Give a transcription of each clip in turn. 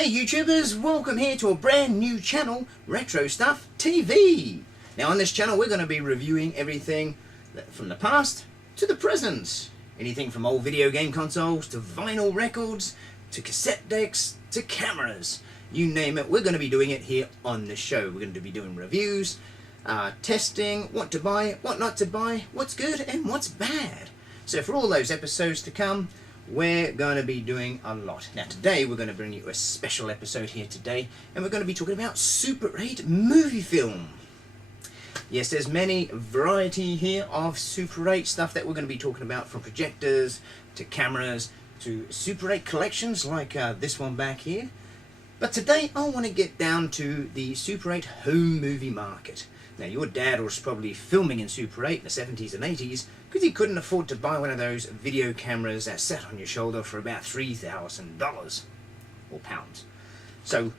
Hey YouTubers, welcome here to a brand new channel, Retro Stuff TV. Now on this channel we're going to be reviewing everything from the past to the present. Anything from old video game consoles to vinyl records to cassette decks to cameras. You name it, we're going to be doing it here on the show. We're going to be doing reviews, testing, what to buy, what not to buy, what's good and what's bad. So for all those episodes to come, we're going to be doing a lot. Now today we're going to bring you a special episode here today, and we're going to be talking about Super 8 movie film. Yes, there's many variety here of Super 8 stuff that we're going to be talking about, from projectors to cameras to Super 8 collections like this one back here. But today I want to get down to the Super 8 home movie market. Now your dad was probably filming in Super 8 in the 70s and 80s because he couldn't afford to buy one of those video cameras that sat on your shoulder for about $3,000 or pounds. So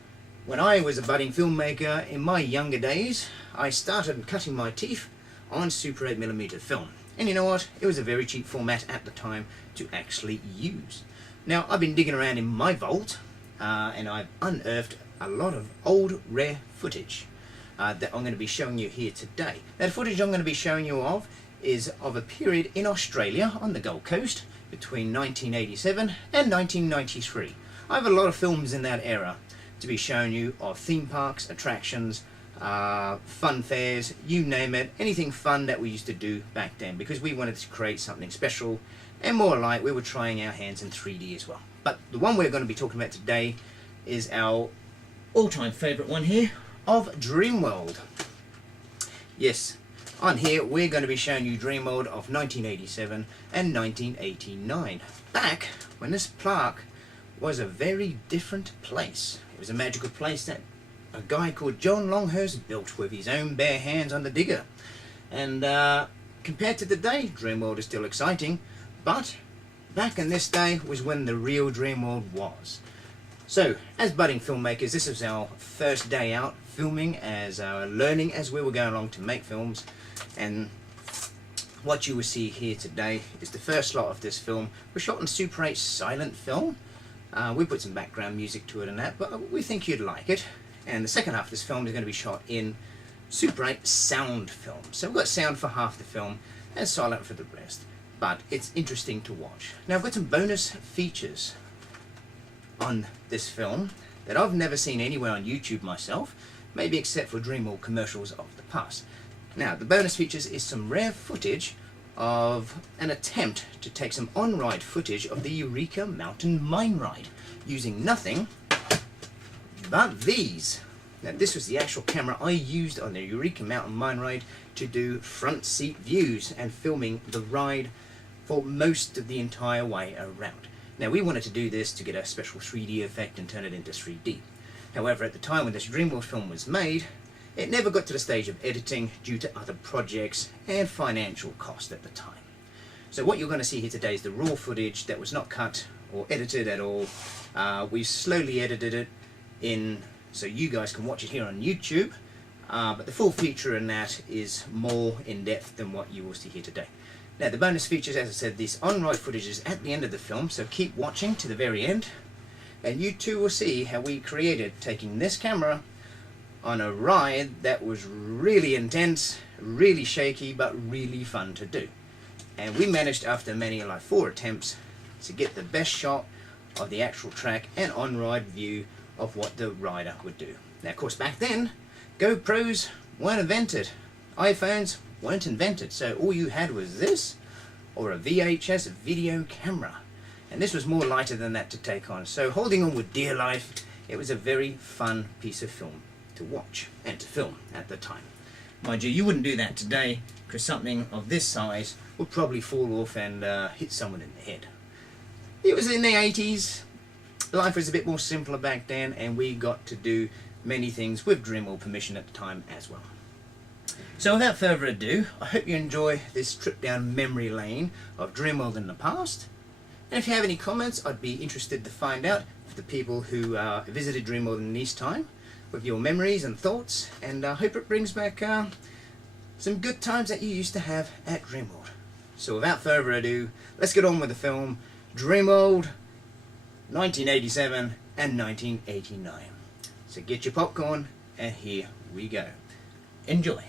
when I was a budding filmmaker in my younger days, I started cutting my teeth on Super 8mm film. And you know what? It was a very cheap format at the time to actually use. Now I've been digging around in my vault and I've unearthed a lot of old rare footage that I'm going to be showing you here today. Now the footage I'm going to be showing you is of a period in Australia on the Gold Coast between 1987 and 1993. I have a lot of films in that era to be showing you of theme parks, attractions, fun fairs, you name it, anything fun that we used to do back then, because we wanted to create something special and more like we were trying our hands in 3D as well. But the one we're going to be talking about today is our all-time favourite one here of Dreamworld. Yes, on here we're going to be showing you Dreamworld of 1987 and 1989, back when this park was a very different place. It was a magical place that a guy called John Longhurst built with his own bare hands on the digger. And compared to today, Dreamworld is still exciting, but back in this day was when the real Dreamworld was. So, as budding filmmakers, this was our first day out filming, as learning as we were going along to make films. And what you will see here today is the first lot of this film was shot in Super 8 silent film. We put some background music to it and that, but we think you'd like it. And the second half of this film is going to be shot in Super 8 sound film. So we've got sound for half the film and silent for the rest. But it's interesting to watch. Now I've got some bonus features on this film that I've never seen anywhere on YouTube myself, maybe except for Dreamworld commercials of the past. Now the bonus features is some rare footage of an attempt to take some on-ride footage of the Eureka Mountain Mine Ride using nothing but these. Now this was the actual camera I used on the Eureka Mountain Mine Ride to do front seat views and filming the ride for most of the entire way around. Now we wanted to do this to get a special 3D effect and turn it into 3D. However, at the time when this Dreamworld film was made, it never got to the stage of editing due to other projects and financial cost at the time. So what you're going to see here today is the raw footage that was not cut or edited at all. We slowly edited it in so you guys can watch it here on YouTube, but the full feature in that is more in depth than what you will see here today. Now the bonus features, as I said, this on-ride footage is at the end of the film, so keep watching to the very end and you too will see how we created taking this camera on a ride that was really intense, really shaky, but really fun to do. And we managed, after many, like 4 attempts, to get the best shot of the actual track and on-ride view of what the rider would do. Now of course back then GoPros weren't invented, iPhones weren't invented, so all you had was this or a VHS video camera, and this was more lighter than that to take on, so holding on with dear life, it was a very fun piece of film to watch and to film at the time. Mind you, you wouldn't do that today because something of this size would probably fall off and hit someone in the head. It was in the 80s, life was a bit more simpler back then, and we got to do many things with Dreamworld permission at the time as well. So without further ado, I hope you enjoy this trip down memory lane of Dreamworld in the past. And if you have any comments, I'd be interested to find out for the people who visited Dreamworld in this time, with your memories and thoughts, and I hope it brings back some good times that you used to have at Dreamworld. So without further ado, let's get on with the film Dreamworld 1987 and 1989. So get your popcorn, and here we go. Enjoy.